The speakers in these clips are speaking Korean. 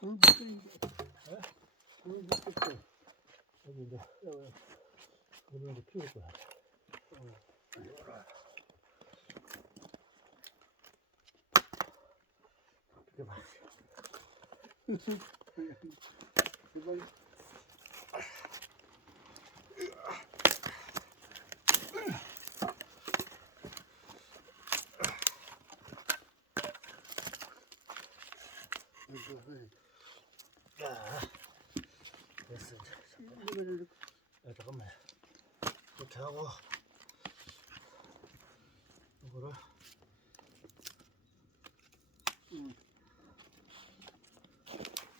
불 붙여 이제. 불 붙였어. 여기 이제 오늘 이제 피울 거야. 이렇게 봐. 이번 야, 됐어 이제. 이거를 야, 잠깐만. 이렇게 하고 이거를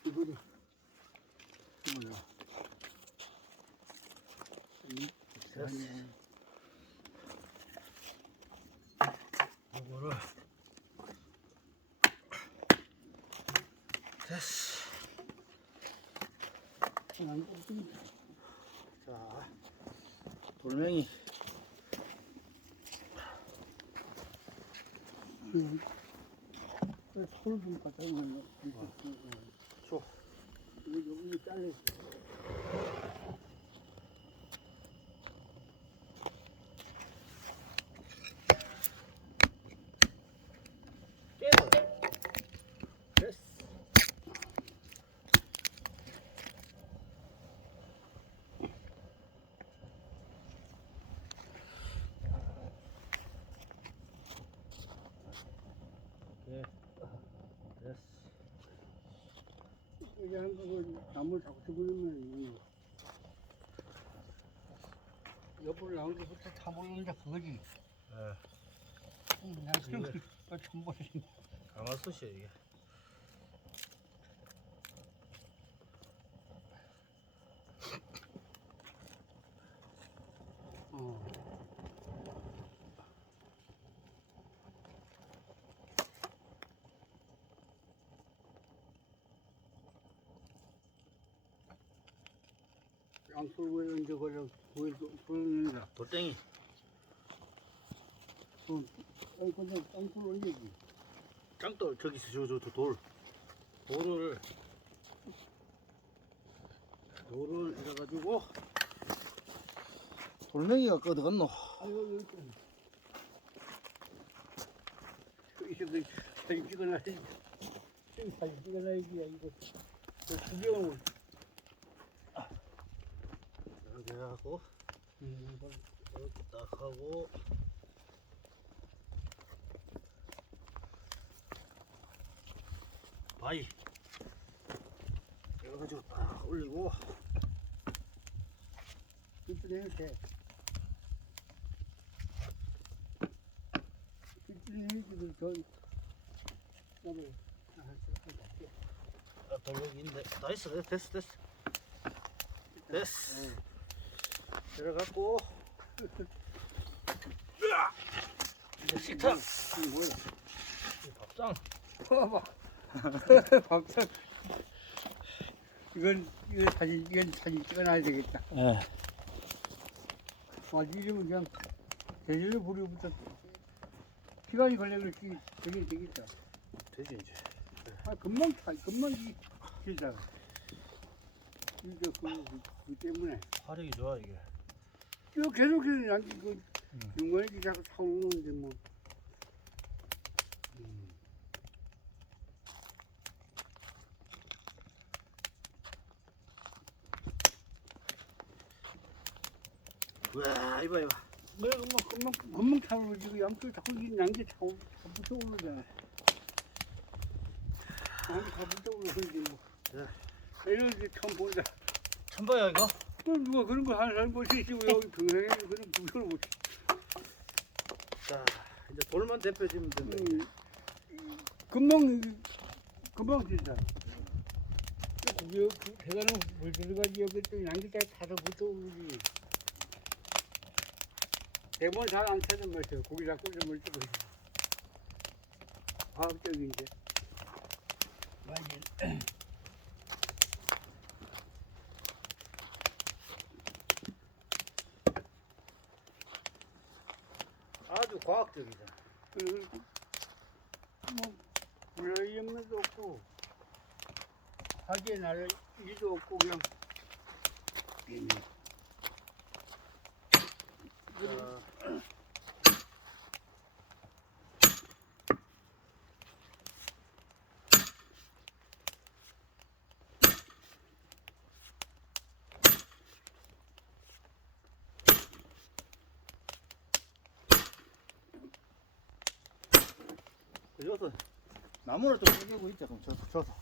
이거를 뭐야? 됐어. 이거를 됐어. 자, 돌멩이. 솔좀 갖다 놓으면 줘. 이거 잘라. 깨서. 됐어. 예. 됐어. 여기 한 거를 나무를 자꾸 집어넣으면 옆으로 나온 게부터 다 모르는데 그거지. 예. 나 그런 거 처음 보네. 가마솥이야 이게. 양풀 이제 그래 보이는 돌덩이. 아니 근데 양풀 올리지. 짱돌 저기 있어 저 돌. 돌을 이래가지고 돌멩이가 어디 갔노? 아유 여기 이거 사진 찍어놔야지. 사진 찍어놔야지. 이거 구경을 이렇게 하고 이렇게 딱 하고 바위 이래가지고 딱 올리고 이쁘게 돼. 이쁘게 저 나도 돌 여기 있는데 다 있어. 됐어 이래갖고 이제 식탁 이거 뭐야? 밥상 봐봐. 밥상. 이건 사진 찍어놔야 되겠다. 예. 아, 이러면 그냥 제대로 부리부터 시간이 걸려도 되게 되겠다. 되지 이제. 아, 금방 길다. 이제 그 때문에. 화력이 좋아 이게. 이거 계속 난 이거 중간에 자꾸 사오는데 뭐. 와 이봐. 왜 금방 타오르 지금 양쪽 자꾸 양재 타고 붙어 오르잖아. 양재 다 붙어 오르지 뭐. 네. 이런 게 처음 본다. 처음 봐요 이거. 또 누가 그런 거 하는 사람 보시지 여기 평생에 그런 구경을 못. 자 이제 돌만 대표지면 된다. 금방 된다. 그 대단한 물 들어가지 여기 또 양기자 타서 붙어 오르지. 대본 잘 안 타는 말이에요. 고기 잡고 좀 물지 보시. 과학적인데. 맞지. 아주 과학적이다. 뭐 불이염도 없고 화재 날 일도 없고 그냥 괜히. 여기서 나무를 좀 쪼개고 있죠. 그럼 저서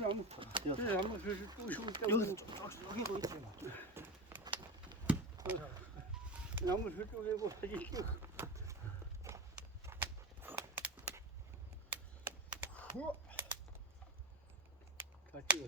나무 나무 슬슬 부시고 있다고. 여기서 좀 쪼개고 있지. 뭐. 나무 슬 쪼개고 사진 찍고. 다 찍어.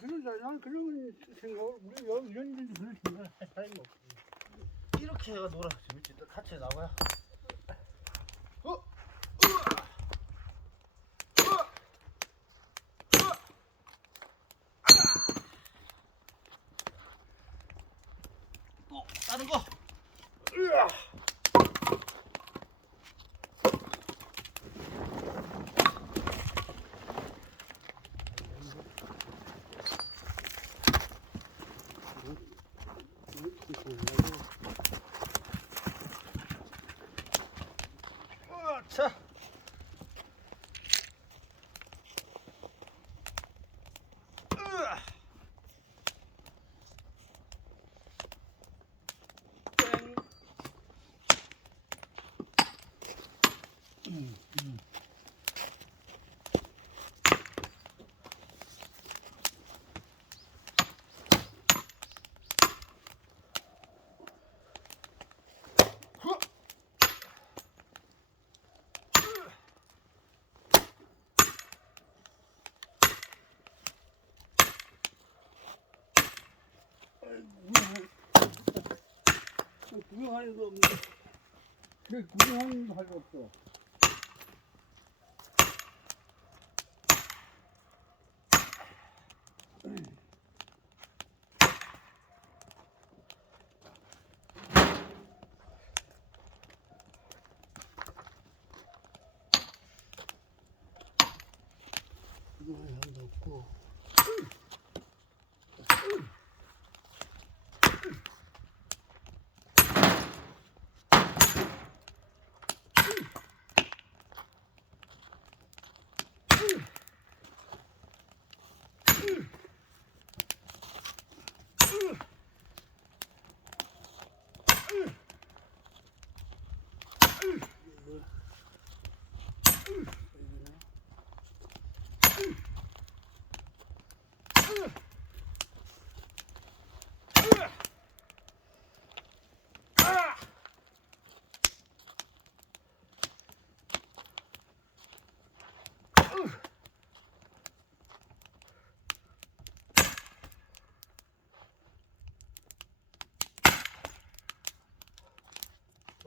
근데 나는 그런 생각을 우리 여기 이런 데도 그런 생각을 할 사람이 없어. 이렇게 해가 놀아 재밌지. 또 같이 나와야. 또 다른 거. 자. 구경하는 거 없네. 그 구경하는 거 할 거 없어. 구경하는 사람도 없고.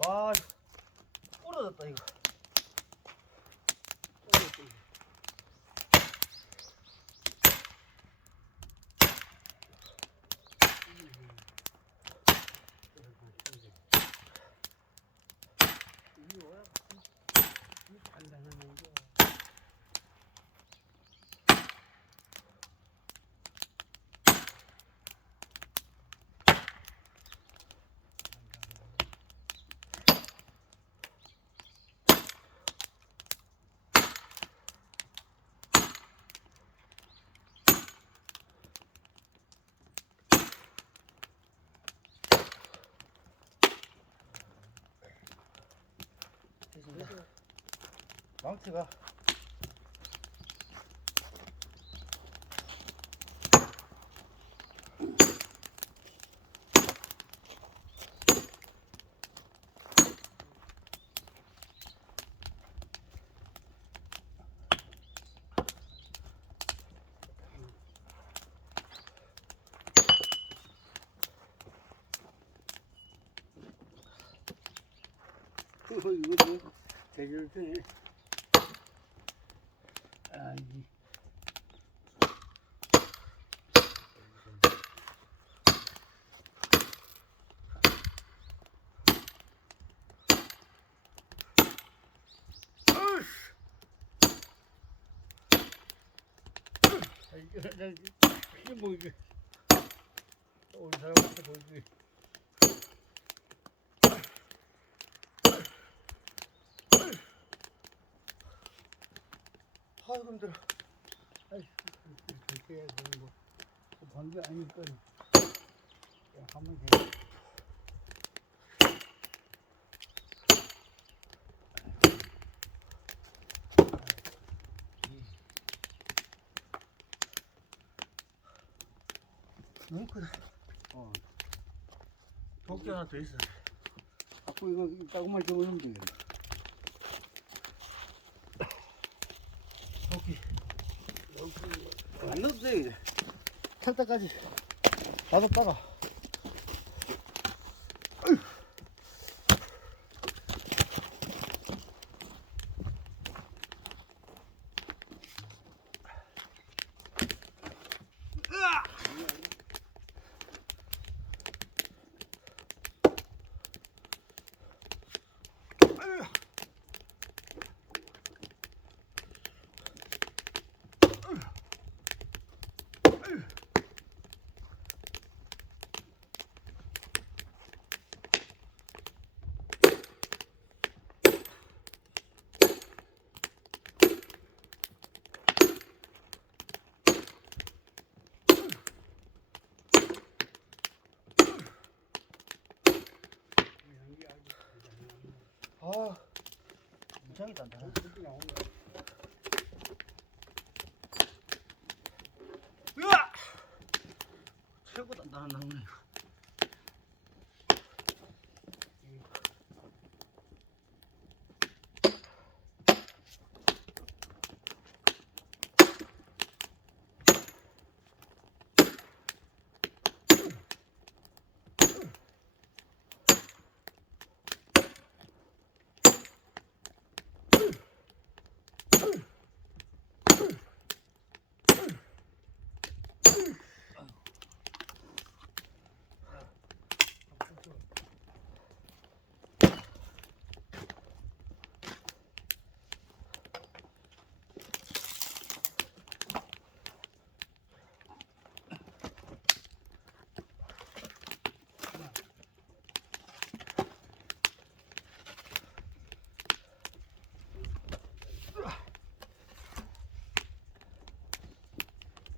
와, 부러졌다 이거. 망치가 이거 제대로 뜨네. 아, 이. 이게 뭐 이게 우리 사람한테 보이지. 아이고 힘들어. 그렇게 해야 되는 거. 번개 아니까 하면 돼. 너무 크다. 어. 도끼 하나 더 있어. 자꾸 이거 조금만 집어넣으면 되겠네. 도끼. 안 넣어도 돼 이제. 탈 때까지 놔뒀다가. 아, 굉장히 단단해. 으아! 최고 단단한 나무네.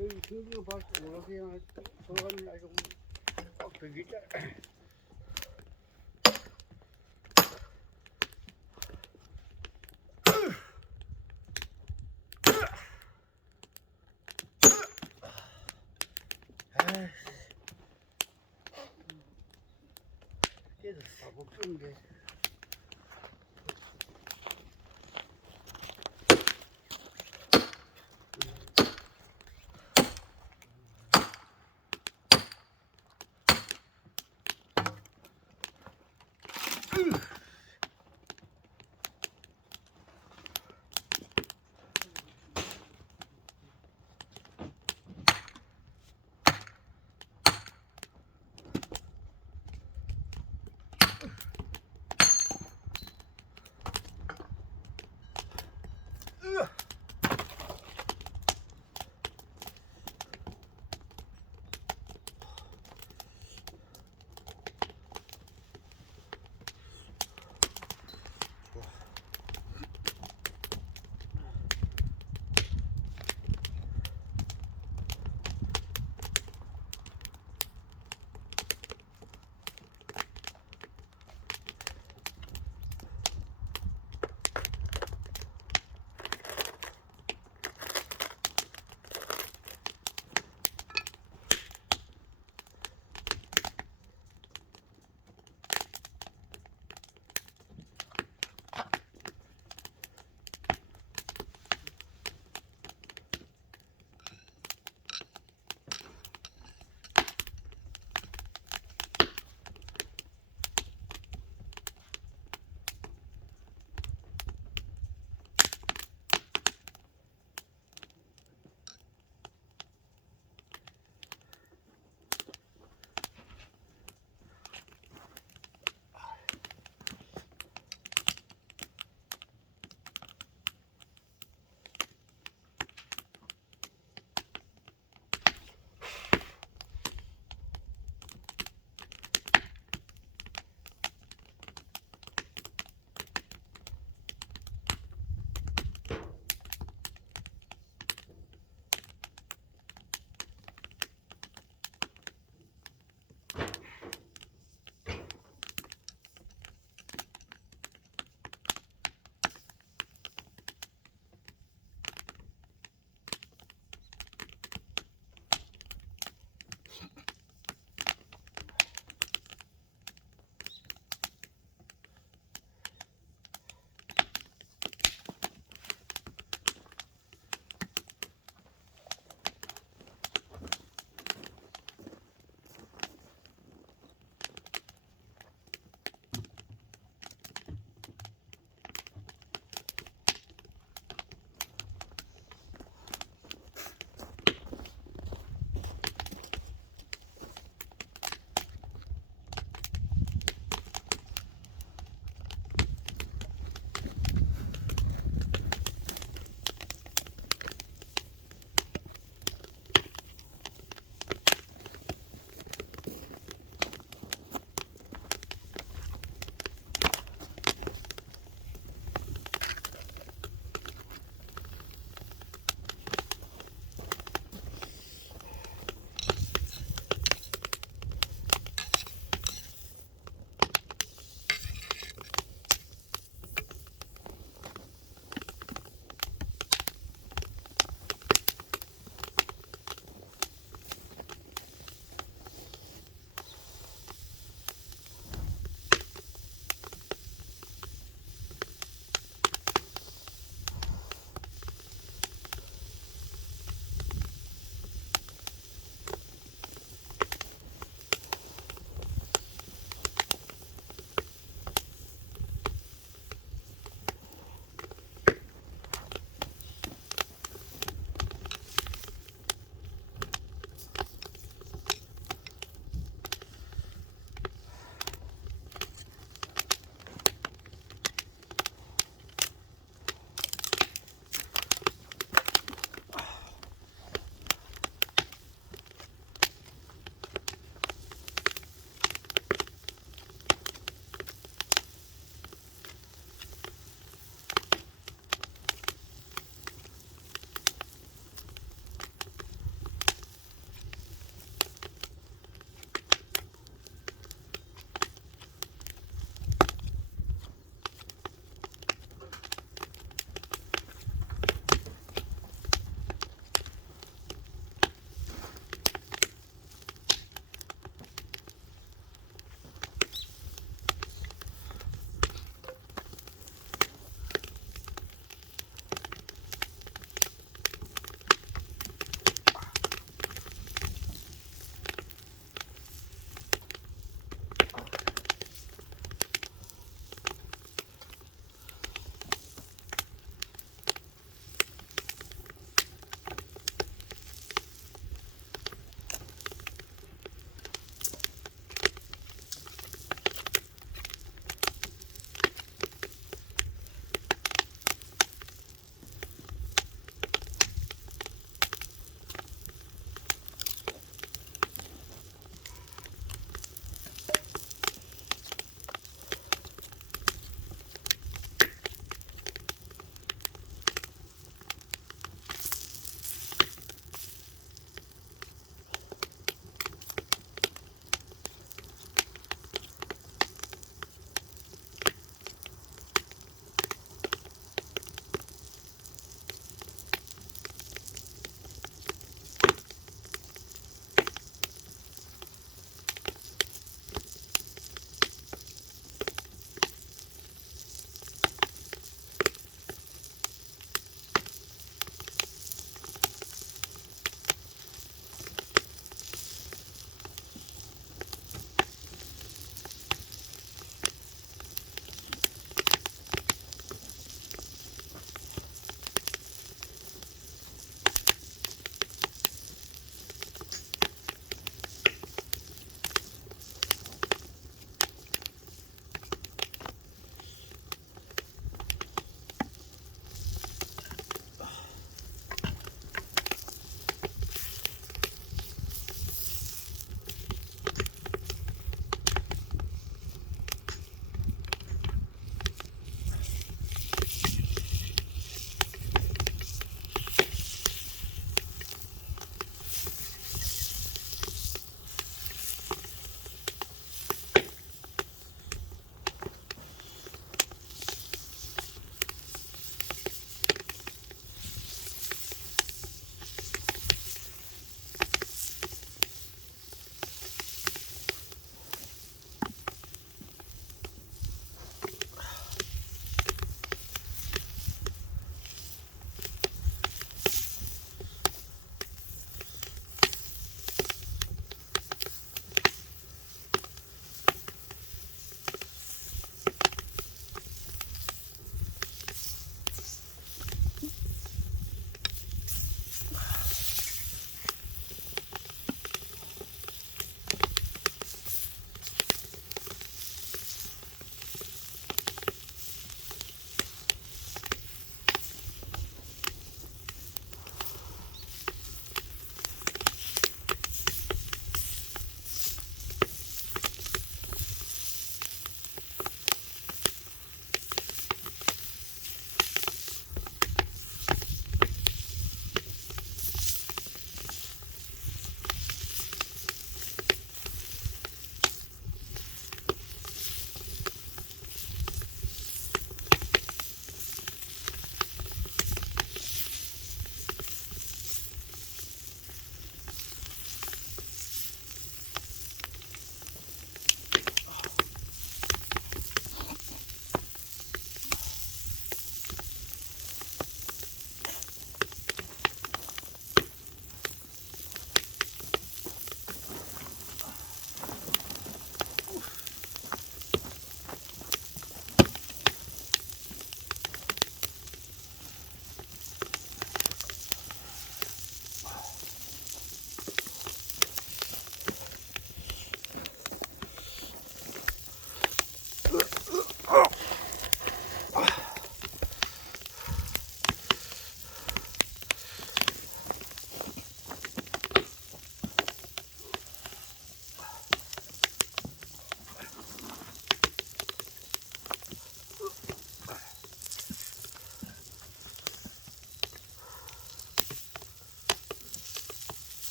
여기 등기가 봐서 올라가야 돌아가는 날 조금 꽉 되겠다. 깨졌어. 다 걱정인데.